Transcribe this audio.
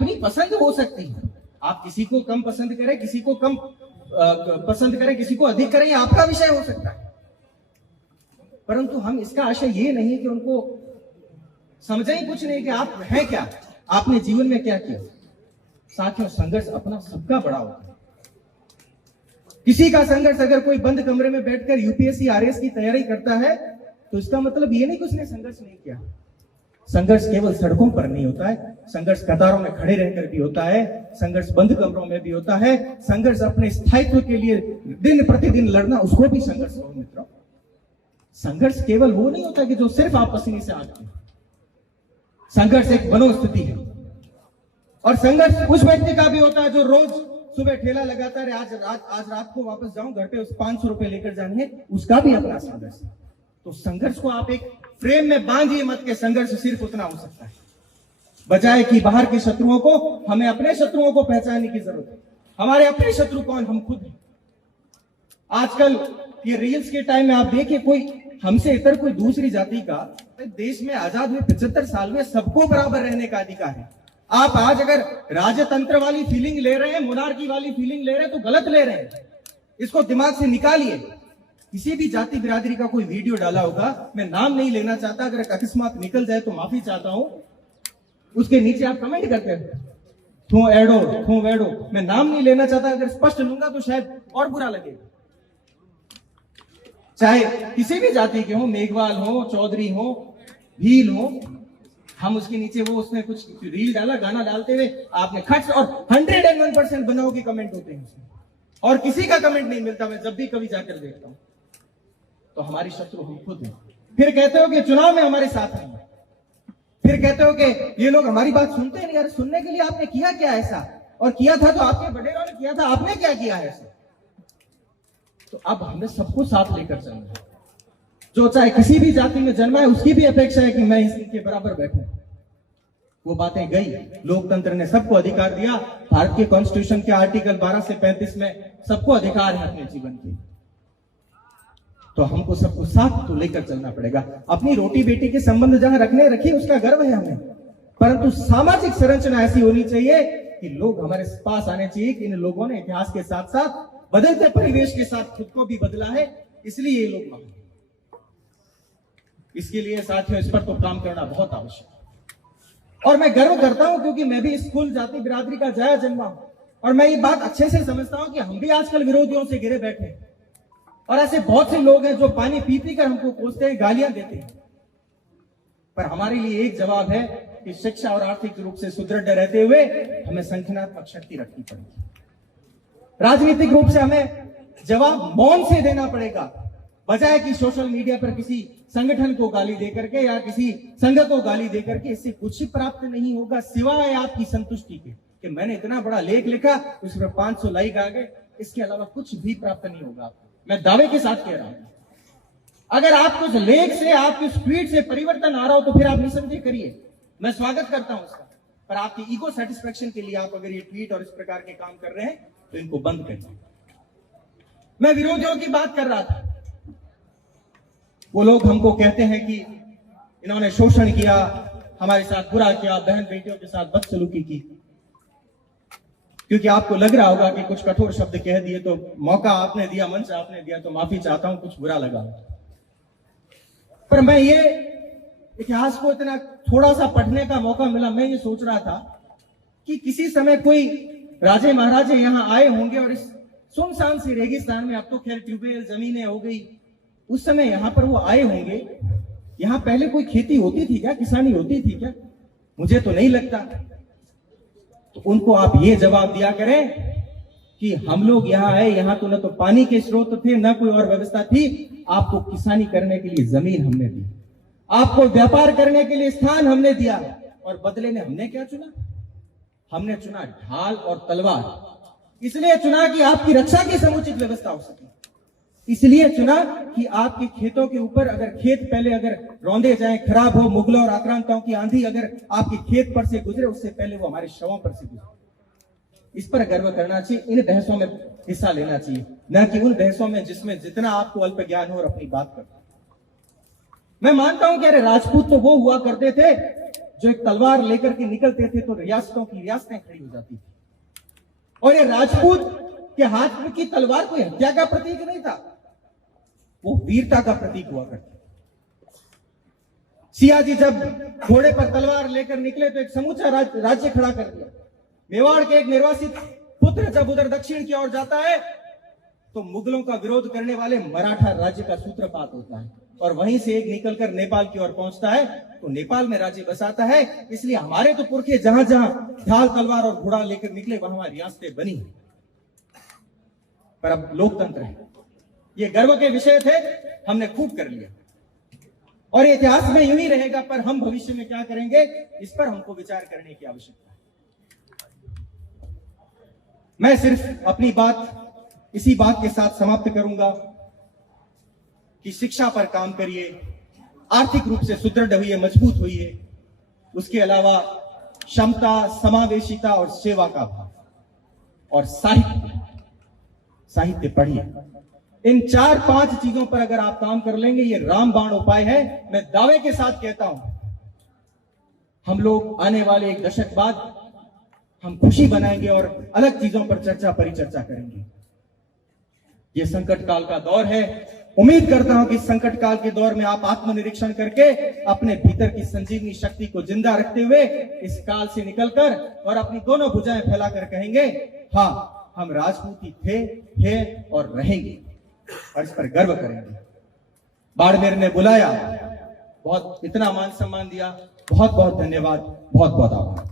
अपनी पसंद हो सकती है, आप किसी को कम पसंद करें, किसी को कम पसंद करें, किसी को अधिक करें, ये आपका विषय हो सकता है। परंतु हम इसका आशय ये नहीं कि उनको समझे ही कुछ नहीं कि आप हैं क्या, आपने जीवन में क्या किया। साथियों, संघर्ष अपना सबका बड़ा होता है। किसी का संघर्ष अगर कोई बंद कमरे में बैठकर यूपीएससी आरएस की तैयारी करता है तो इसका मतलब ये नहीं कि उसने संघर्ष नहीं किया। संघर्ष केवल सड़कों पर नहीं होता है, संघर्ष कतारों में खड़े रहकर भी होता है, संघर्ष बंद कमरों में भी होता है, संघर्ष अपने स्थायित्व के लिए दिन प्रतिदिन लड़ना, उसको भी संघर्ष कहो मित्रों। संघर्ष केवल वो नहीं होता कि जो सिर्फ आप पसीने से आते हैं। संघर्ष एक मनोस्थिति है, और संघर्ष उस व्यक्ति का भी होता है जो रोज सुबह ठेला लगाता है, आज रात को वापस जाऊं घर पे, उस 500 रुपए लेकर जाने हैं, उसका भी अपना संघर्ष है। तो संघर्ष को आप एक फ्रेम में बांधिए मत के संघर्ष सिर्फ उतना हो सकता है, बजाय कि बाहर के शत्रुओं को, हमें अपने शत्रुओं को पहचानने की जरूरत है। हमारे अपने शत्रु कौन? हम खुद हैं। आजकल ये रील्स के टाइम में आप देखिए, कोई हमसे इतर कोई दूसरी जाति का, देश में आजाद हुए 75 साल में सबको बराबर रहने का अधिकार है। आप आज अगर राजतंत्र वाली फीलिंग ले रहे हैं, मोनार्की वाली फीलिंग ले रहे हैं, तो गलत ले रहे हैं। इसको दिमाग से निकालिए। किसी भी जाति बिरादरी का कोई वीडियो डाला होगा, मैं नाम नहीं लेना चाहता, अगर अकस्मात निकल जाए तो माफी चाहता हूं, उसके नीचे आप कमेंट करते हैं थू एडो थू वेडो, मैं नाम नहीं लेना चाहता, अगर स्पष्ट लूंगा तो शायद और बुरा लगेगा। चाहे किसी भी जाति के हो, मेघवाल हो, चौधरी हो, भील हो, हम उसके नीचे वो उसने कुछ रील डाला, गाना डालते हुए आपने खट, और 101% बनाओ के कमेंट होते हैं उसमें, और किसी का कमेंट नहीं मिलता। मैं जब भी कभी जाकर देखता हूं तो हमारी शत्रु हम खुद हैं। फिर कहते हो कि चुनाव में हमारे साथ नहीं, फिर कहते हो कि ये लोग हमारी बात सुनते नहीं। यार, सुनने के लिए आपने किया क्या ऐसा? और किया था तो आपके बड़ेरों ने किया था, आपने क्या किया है ऐसा? तो अब हमें सबको साथ लेकर चलना है। जो चाहे किसी भी जाति में जन्मा है, उसकी भी अपेक्षा है कि मैं इसके बराबर बैठूं। वो बातें गई। लोकतंत्र ने सबको अधिकार दिया। भारत के कॉन्स्टिट्यूशन के आर्टिकल 12 से 35 में सबको अधिकार है अपने जीवन के। तो हमको सबको साथ तो लेकर चलना पड़ेगा। अपनी रोटी बेटी के संबंध जहां रखिए, उसका गर्व है हमें, परंतु सामाजिक संरचना ऐसी होनी चाहिए कि लोग हमारे पास आने चाहिए कि इन लोगों ने इतिहास के साथ साथ बदलते परिवेश के साथ खुद को भी बदला है, इसलिए ये लोग महान। इसके लिए साथियों, इस पर तो काम करना बहुत आवश्यक है। और मैं गर्व करता हूं क्योंकि मैं भी इस कुल जाति बिरादरी का जाया जन्मा हूं, और मैं ये बात अच्छे से समझता हूं कि हम भी आजकल विरोधियों से घिरे बैठे हैं, और ऐसे बहुत से लोग हैं जो पानी पी पी कर हमको कोसते हैं, गालियां देते हैं। पर हमारे लिए एक जवाब है कि शिक्षा और आर्थिक रूप से सुदृढ़ रहते हुए हमें संगठनात्मक शक्ति रखनी पड़ेगी। राजनीतिक रूप से हमें जवाब मौन से देना पड़ेगा, बजाय कि सोशल मीडिया पर किसी संगठन को गाली देकर के या किसी संघ को गाली देकर के। इससे कुछ प्राप्त नहीं होगा सिवाय आपकी संतुष्टि के कि मैंने इतना बड़ा लेख लिखा, उस पर 500 लाइक आ गए। इसके अलावा कुछ भी प्राप्त नहीं होगा आपको। मैं दावे के साथ कह रहा हूं, अगर आपको उस लेख से, आपके उस ट्वीट से परिवर्तन आ रहा हो तो फिर आप निसंदेह करिए, मैं स्वागत करता हूं उसका। पर आपकी ईगो सेटिस्फेक्शन के लिए आप अगर ये ट्वीट और इस प्रकार के काम कर रहे हैं तो इनको बंद करिए। मैं विरोधियों की बात कर रहा था। वो लोग हमको कहते हैं कि इन्होंने शोषण किया, हमारे साथ बुरा किया, बहन बेटियों के साथ बदसलूकी की। क्योंकि आपको लग रहा होगा कि कुछ कठोर शब्द कह दिए तो मौका आपने दिया, मंच आपने दिया, तो माफी चाहता हूं, कुछ बुरा लगा। पर मैं ये इतिहास को इतना थोड़ा सा पढ़ने का मौका मिला, मैं ये सोच रहा था कि किसी समय कोई राजे महाराजे यहां आए होंगे और इस सुनसान सी रेगिस्तान में, अब तो खैर ट्यूबवेल जमीनें हो गई, उस समय यहां पर वो आए होंगे। यहां पहले कोई खेती होती थी क्या, किसानी होती थी क्या? मुझे तो नहीं लगता। तो उनको आप ये जवाब दिया करें कि हम लोग यहाँ आए, यहाँ तो न तो पानी के स्रोत थे, न कोई और व्यवस्था थी, आपको किसानी करने के लिए जमीन हमने दी, आपको व्यापार करने के लिए स्थान हमने दिया, और बदले में हमने क्या चुना? हमने चुना ढाल और तलवार। इसलिए चुना कि आपकी रक्षा की समुचित व्यवस्था हो सके, इसलिए चुना कि आपके खेतों के ऊपर अगर खेत पहले अगर रौंदे जाए, खराब हो, मुगलों और आक्रांताओं की आंधी अगर आपके खेत पर से गुजरे, उससे पहले वो हमारे शवों पर से गुजरे। इस पर गर्व करना चाहिए, इन बहसों में हिस्सा लेना चाहिए, न कि उन बहसों में जिसमें जितना आपको अल्प ज्ञान हो और अपनी बात करना। मैं मानता हूं कि अरे राजपूत तो वो हुआ करते थे जो एक तलवार लेकर के निकलते थे तो रियासतों की रियासतें खड़ी हो जाती थी। और ये राजपूत के हाथ में की तलवार कोई हत्या का प्रतीक नहीं था, वो वीरता का प्रतीक हुआ करती। सियाजी जब घोड़े पर तलवार लेकर निकले तो एक समूचा राज्य खड़ा कर दिया। मेवाड़ के एक निर्वासित पुत्र जब उधर दक्षिण की ओर जाता है तो मुगलों का विरोध करने वाले मराठा राज्य का सूत्रपात होता है, और वहीं से एक निकलकर नेपाल की ओर पहुंचता है तो नेपाल में राज्य बसाता है। इसलिए हमारे तो पुरखे जहां जहां ढाल तलवार और घोड़ा लेकर निकले वहां रियासतें बनी। पर अब लोकतंत्र है, ये गर्व के विषय थे, हमने खूब कर लिया और इतिहास में यूं ही रहेगा। पर हम भविष्य में क्या करेंगे, इस पर हमको विचार करने की आवश्यकता है। मैं सिर्फ अपनी बात इसी बात के साथ समाप्त करूंगा कि शिक्षा पर काम करिए, आर्थिक रूप से सुदृढ़ हुइए, मजबूत हुइए। उसके अलावा क्षमता, समावेशिता और सेवा का भाव, और साहित्य पढ़िए। इन 4-5 चीजों पर अगर आप काम कर लेंगे, ये रामबाण उपाय है। मैं दावे के साथ कहता हूं, हम लोग आने वाले 1 दशक बाद हम खुशी बनाएंगे और अलग चीजों पर परिचर्चा करेंगे। ये संकट काल का दौर है। उम्मीद करता हूं कि इस संकट काल के दौर में आप आत्मनिरीक्षण करके अपने भीतर की संजीवनी शक्ति को जिंदा रखते हुए इस काल से निकलकर और अपनी दोनों भुजाएं फैलाकर कहेंगे, हाँ, हम राजपूती थे, हैं और रहेंगे, और इस पर गर्व करेंगे। बाड़मेर ने बुलाया, बहुत इतना मान सम्मान दिया। बहुत बहुत धन्यवाद, बहुत बहुत आभार।